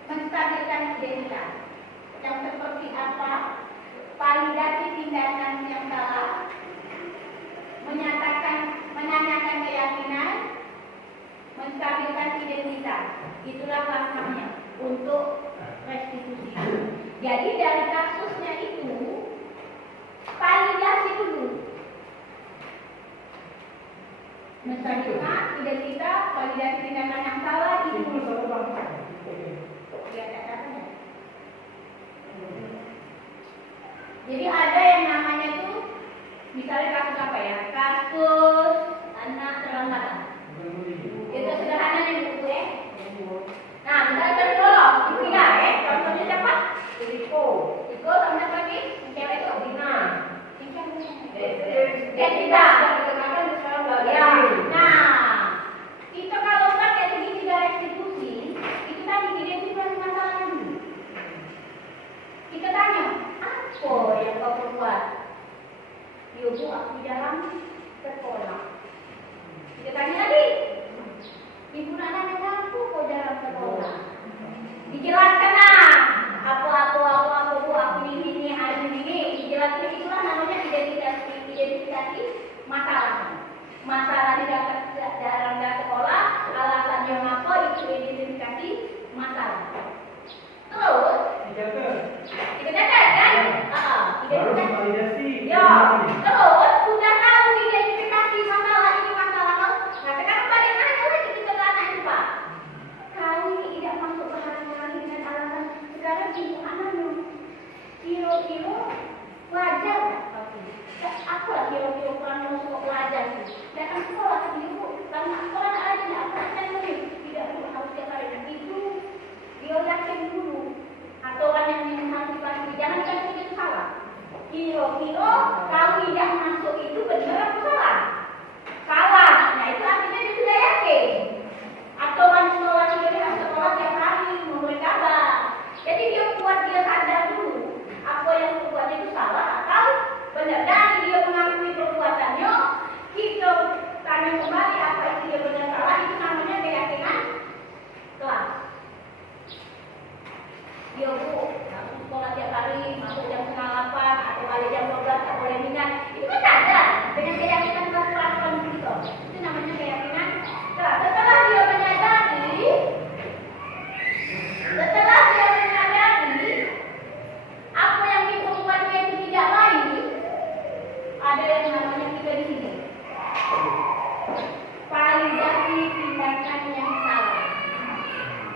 Menstabilkan identitas. Yang seperti apa? Validasi tindakan yang salah. Menanyakan keyakinan. Menstabilkan identitas. Itulah langkahnya untuk restitusi. Jadi dari kasusnya itu validasi dulu. Menstabilkan identitas, validasi tindakan yang salah itu. Ya, Jadi ada yang namanya tuh Bu, aku di dalam sekolah. Kita tanya lagi, Ibu nak nanya aku kok dalam sekolah? Dijelaskan lah, aku Bu, aku ini hari ini. Dijelaskan itulah namanya identifikasi masalah. Masalah di dalam sekolah, alasannya apa itu identifikasi masalah. Terus kita catat kan? Baru Identifikasi. validasi. Ya, terus sudah tahu identifikasi masalah ini masalah apa? Nah, sekarang balik nanya lagi kita ke anak itu, Pak. Kau ini tidak masuk berhari-hari dengan alasan sekarang ibu anakmu kilo-kilo wajar tak? Aku lah kilo-kilo kurang masuk wajar sih. Datang sekolah tadi ibu, karena sekolah tak ada tidak apa tidak perlu harus tiap hari dan itu dia yakin dulu. Atau orang yang harus dipanggil jangan kan itu salah. Kilo-kilo kau tidak masuk itu benar atau salah? Salah. Nah itu artinya dia sudah yakin. Atau orang sekolah sendiri harus sekolah tiap hari memberi kabar. Jadi dia buat dia sadar dulu apa yang perbuatan itu salah atau benar. Dan dia mengakui perbuatannya. Kita tanya kembali apa itu dia benar salah, itu namanya keyakinan kelas. Dia Bu, aku sekolah tiap hari, masuk jam 7:30 atau balik jam 12, tak boleh minat. Itu kan sadar dengan keyakinan kelas-kelasan gitu. Itu namanya keyakinan kelas. Setelah dia menyadari, apa yang diperbuatnya itu tidak baik, ada yang namanya kita di sini. Validasi tindakan yang salah.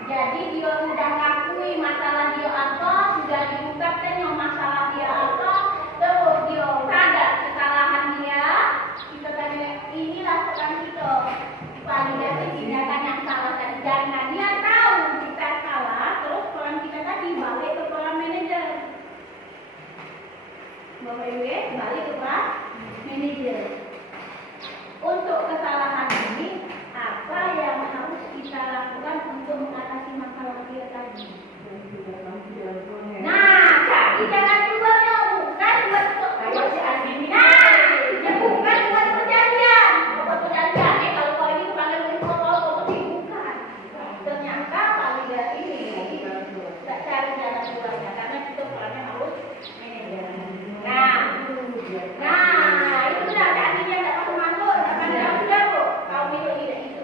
Jadi dia sudah ngakui masalah dia apa, sudah diungkapkan yang masalah dia apa, terus dia sadar kesalahan dia. Kita tanya inilah peran kita validasi tindakan yang salah tadi. Jangan dia tahu kita salah, terus peran kita tadi balik ke peran manajer. Bapak Ibu ya, balik ke peran manajer. Untuk kesalahan ini, apa yang harus kita lakukan untuk mengatasi masalah dia tadi? Nah, jadi jangan buatnya bukan buat bukan buat perjanjian. Buat perjanjian ya kalau kau ini bukan dari foto bukan. Ternyata validasi ini tak cari jalan keluarnya karena kita perannya harus manajer. Nah, itu sudah artinya tak masuk, akan sudah kok. Kau tidak itu.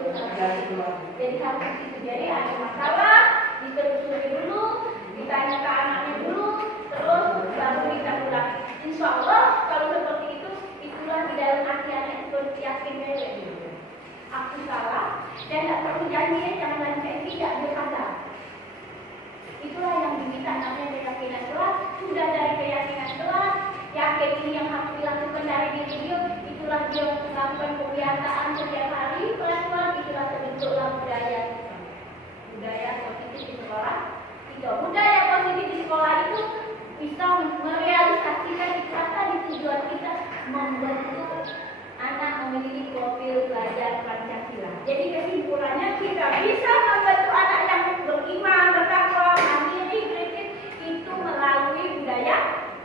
Jadi harus itu jadi ada masalah, ditelusuri dulu, ditanya ke anaknya dulu, terus baru kita pulang. Insya Allah kalau seperti itu, itulah di dalam hati anak itu yakin gitu. Aku salah dan tak perlu janji jangan lanjutkan tidak berkata. Itulah yang diminta namanya keyakinan kelas. Sudah dari keyakinan kelas, yakin ini yang harus dilakukan dari diri dia. Itulah dia melakukan kebiasaan setiap hari pelan-pelan itulah terbentuklah budaya positif di sekolah. Budaya positif di sekolah itu bisa merealisasikan kata di tujuan kita membentuk anak memiliki profil belajar Pancasila. Jadi kesimpulannya kita bisa membentuk anak yang beriman, bertakwa, mandiri, kritis itu melalui budaya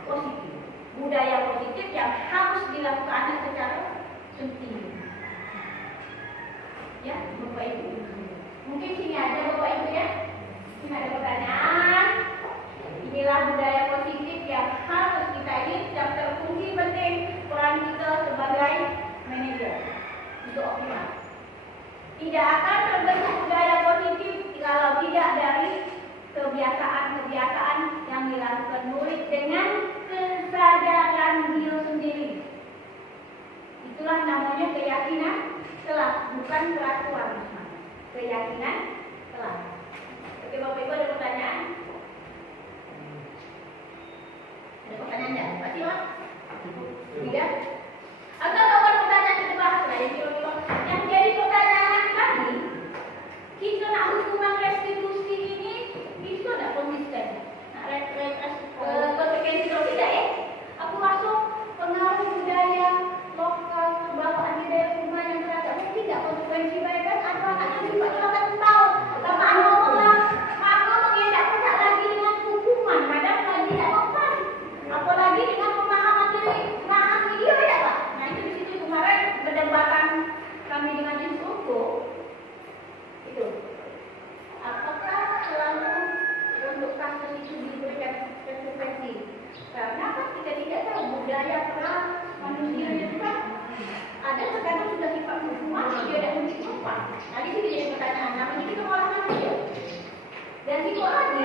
positif. Budaya positif yang harus dilakukan secara rutin. Ya, Bapak Ibu. Mungkin sini ada Bapak Ibu ya. Sini ada pertanyaan. Inilah budaya positif yang harus kita ini yang terkunci penting peran kita sebagai manajer untuk optimal. Tidak akan terbentuk budaya positif kalau tidak dari kebiasaan-kebiasaan yang dilakukan murid dengan kesadaran diri sendiri. Itulah namanya keyakinan kelas, bukan peraturan. Keyakinan kelas. Oke Bapak Ibu ada pertanyaan? Ada pertanyaan enggak? Pasti Pak? Tidak? Atau kalau pertanyaan kita bahas lah yang jadi pertanyaan lagi, kita nak hukuman restitusi ini bisa tidak konsisten? Nak konsekuensi kalau tidak ya? Aku masuk pengaruh budaya lokal bawaan budaya rumah yang beragam tidak konsekuensi mereka atau anaknya juga dilakukan tahun sama ngomong maka mengendak tidak lagi dengan hukuman kadang lagi tidak tepat apalagi dengan pemahaman peran manusia itu kan ada terkadang sudah sifat hukuman, dia ada kehidupan. Nah di sini jadi pertanyaan, namanya kita olah manusia. Dan itu lagi,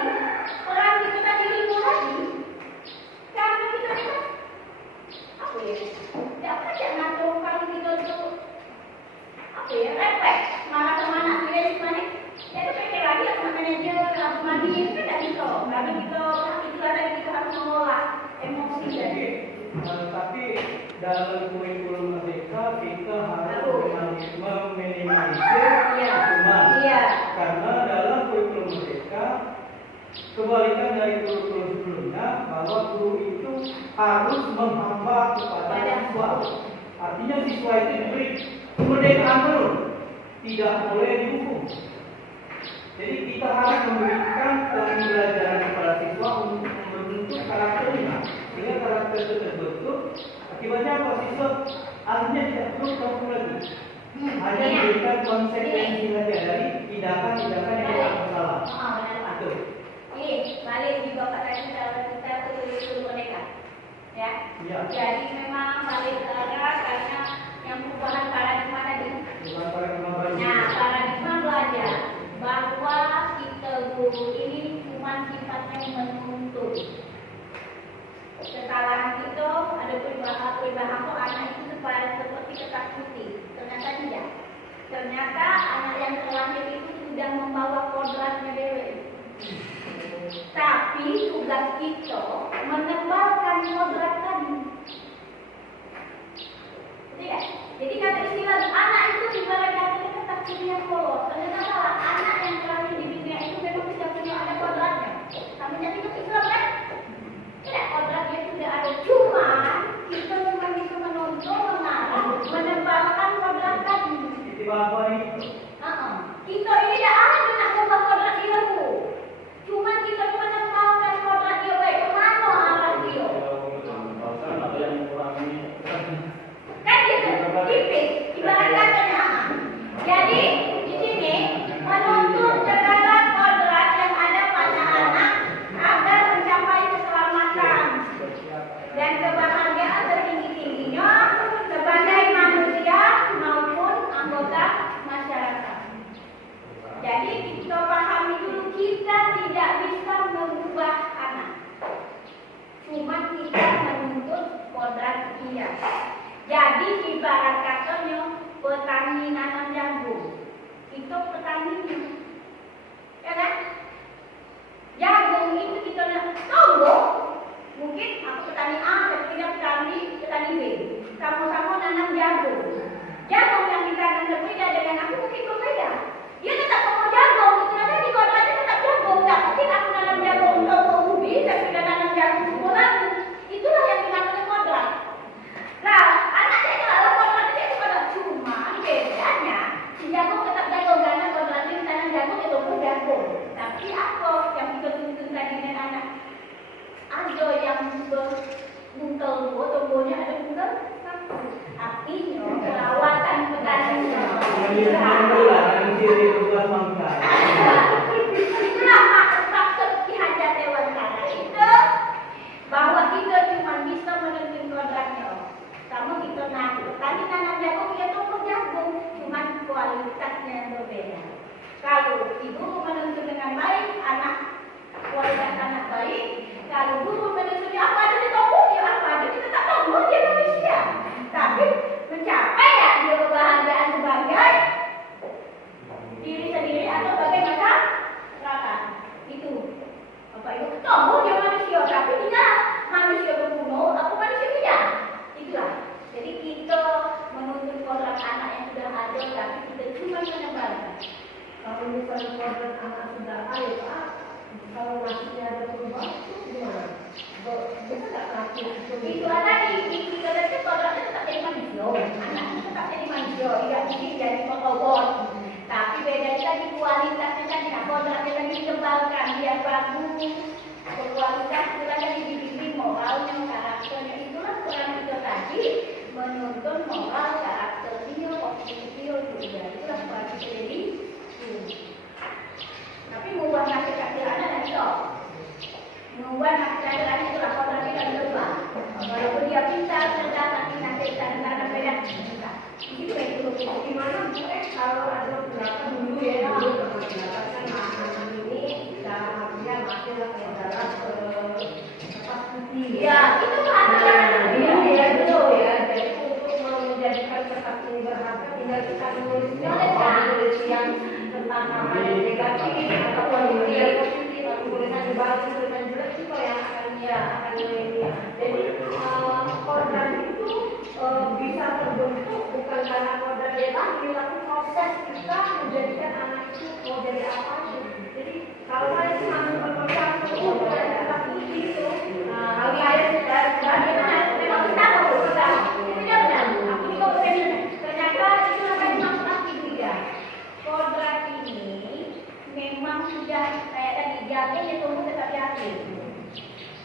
peran kita tadi itu lagi, karena kita itu apa ya? Tidak aja ngatur kalau kita itu apa ya? Refleks, marah kemana? Tidak gimana? Ya itu pikir lagi sama manajer, sama mandi itu kan tidak bisa. Karena kita itulah tadi kita harus mengolah emosi Jadi, tapi dalam kurikulum merdeka kita harus meminimalisir hukuman. Iya. Karena dalam kurikulum merdeka kebalikan dari kurikulum sebelumnya bahwa guru itu harus menghamba kepada siswa. Artinya siswa itu diberi kemerdekaan penuh, tidak boleh dihukum. Jadi kita harus memberikan pembelajaran kepada siswa untuk membentuk karakternya, sehingga karakter itu terbentuk. Akibatnya apa? Siswa akhirnya tidak perlu kamu lagi, hanya diberikan konsekuensi saja dari tindakan-tindakan yang tidak salah. Betul. Ini balik di bapak tadi kalau kita betul-betul mereka, ya. Ya. Jadi memang balik ke arah karena yang perubahan paradigma tadi. Bukan para kemarin. Nah, paradigma belajar bahwa kita guru ini cuma sifatnya menuntut. Kesalahan kita ada perubahan kok anak itu seperti ketakuti. Ternyata tidak. Ternyata anak yang terlahir itu sudah membawa kodratnya dewe. Tapi tugas kita menebalkan kodrat tadi. Tidak. Jadi kata istilah anak itu ibarat kata ketakutnya polos. Ternyata salah. Anak yang terlahir di dunia itu memang sudah punya ada kodratnya. Tapi jadi itu Islam kan? Tidak, kodratnya sudah ada. Cuma kita cuma bisa menuntut, mengarah, menebalkan kodrat tadi. Jadi bapak ini. Kita ini tidak ada nak ubah kodrat ilmu. Cuma kita cuma menebalkan kodrat dia baik. Kemana arah dia? Kan gitu, tipis, ibarat katanya. Jadi di sini menuntut segala kodrat yang ada pada anak agar mencapai keselamatan dan kebahagiaan tertinggi-tingginya sebagai manusia maupun anggota masyarakat. Jadi kita pahami dulu, kita tidak bisa mengubah anak. Cuma kita menuntut kodrat dia. Jadi ibarat katanya petani nanam jagung, itu petaninya, ya kan? Jagung itu kita nak tumbuh. Mungkin aku petani A, ketiga petani B, sama-sama nanam jagung. Jagung yang kita nanam berbeda dengan aku mungkin berbeda. Dia tetap mau jagung, ternyata di kodratnya tetap jagung. Tak mungkin aku nanam jagung untuk ubi, saya sudah nanam jagung semua. Itulah yang dinamakan kodrat. Nah, anak saya kalau kodratnya itu kodrat, cuma bedanya si jagung tetap jagung karena kodratnya tanam jagung itu pun jagung. Tapi apa yang kita tuntut tadi dengan anak? Ada yang buntel dua, tumbuhnya ada buntel satu. Artinya perawatan petaninya. Itulah maksud Ki-Hajar Dewantara itu bahwa kita cuma bisa menuntut kodratnya. Kamu kita petani nanam jagung, dia tumbuh jagung, cuma kualitasnya yang berbeda. Kalau ibu menuntut dengan baik, anak kualitas anak baik. Kalau guru menuntut apa ada di tumbuh, dia apa ada dia tetap tumbuh, dia manusia. Tapi mencapai ya dia kebahagiaan sebagai diri sendiri atau sebagai masyarakat. Itu Bapak Ibu tumbuh dia manusia, tapi tidak manusia berbunuh atau manusia tidak. Itulah. Jadi kita menuntut kodrat anak yang sudah ada, tapi kita cuma menebalkan. Kalau misalnya kodrat anak sudah ada, Pak, kalau nasibnya ada perubahan itu gimana? Bisa nggak nasib Itu tadi, kita tadi kodratnya tetap jadi manusia, anaknya tetap jadi manusia, tidak mungkin jadi robot. Tapi bedanya di kualitasnya kan tidak kodratnya lagi dikembangkan, biar bagus. Kualitas itu lagi dibimbing moralnya, karakternya. Itulah peran kita tadi menuntun moral, karakternya, positifnya juga. Itulah peran kita jadi. Tapi mengubah nasib kecil anak dan sok. Membuat laki-laki itu lapor lagi dan lupa. Walaupun dia pintar, cerdas, tapi nanti karena beda. Itu kayak gitu. Gimana Bu kalau ada beberapa dulu ya dulu permasalahan kan makanan ini dalam artian masih lah kayak dalam kertas putih. Ya, itu kan Iya ya betul ya. Jadi untuk menjadikan kertas ini berharga tinggal kita menulisnya tulis yang tentang hal yang negatif ataupun yang positif atau tulisan bagus tulisan jelek itu yang akan ini. Jadi kodrat itu bisa terbentuk bukan karena kodrat dia lahir, tapi proses kita menjadikan anak itu mau jadi apa sih. Jadi kalau saya cuma berpegang teguh pada kata putih itu, kalau saya bagaimana memang kita mau berpegang, tidak benar. Aku juga berpikir ternyata itu apa yang dimaksud aku juga. kodrat ini memang sudah kayak tadi jalannya tumbuh tetap yakin.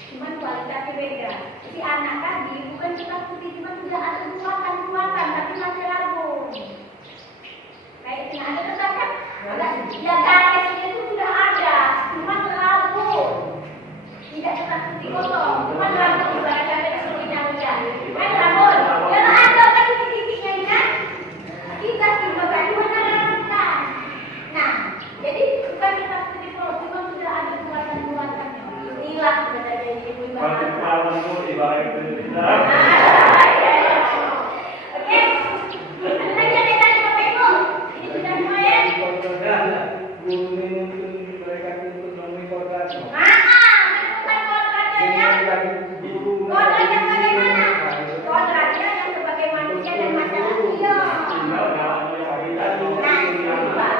Cuman kualitasnya beda. Si anak tadi bukan cuma putih, cuma sudah ada ruatan, tapi masih ragu. Kayak ini ada tetap kan? Ada ya garisnya itu sudah ada, cuma ragu. Tidak tetap putih kosong, cuma ragu. Ibarat kata seperti muda. Kan ragu. Ya ada kan titik-titiknya ini kan? Kita tiba tadi mana ragukan. Nah, jadi bukan tetap putih kosong, cuma sudah ada ruatan-ruatannya. Inilah sebenarnya yang ibu Berarti bahas. perawan itu ibarat itu tidak. Oke, ada lagi yang ditanya Bapak Ibu? Ini sudah semua ya? Guru menuntun mereka untuk memenuhi kodrat. Bukan kodratnya ya? Kodrat yang bagaimana? Kodratnya yang sebagai manusia dan masyarakat. Iya. Tinggal jalannya hari tadi. Nah, itu Pak.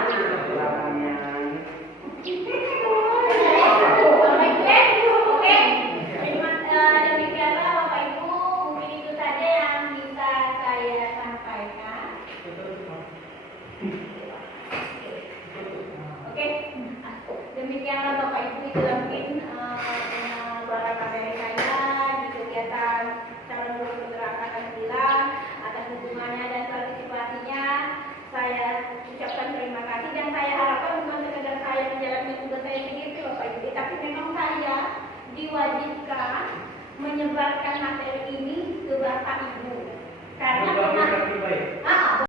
Oke. Demikianlah Bapak Ibu, mungkin itu saja yang bisa saya sampaikan. Oke, demikianlah Bapak Ibu, itulah mungkin suara dari saya di kegiatan calon guru pergerakan Pancasila atas dukungannya dan partisipasinya. Saya ucapkan terima kasih dan saya harapkan bukan sekedar saya menjalankan tugas saya sendiri Bapak Ibu, tapi memang saya diwajibkan menyebarkan materi ini ke Bapak Ibu karena Bapak Ibu, baik.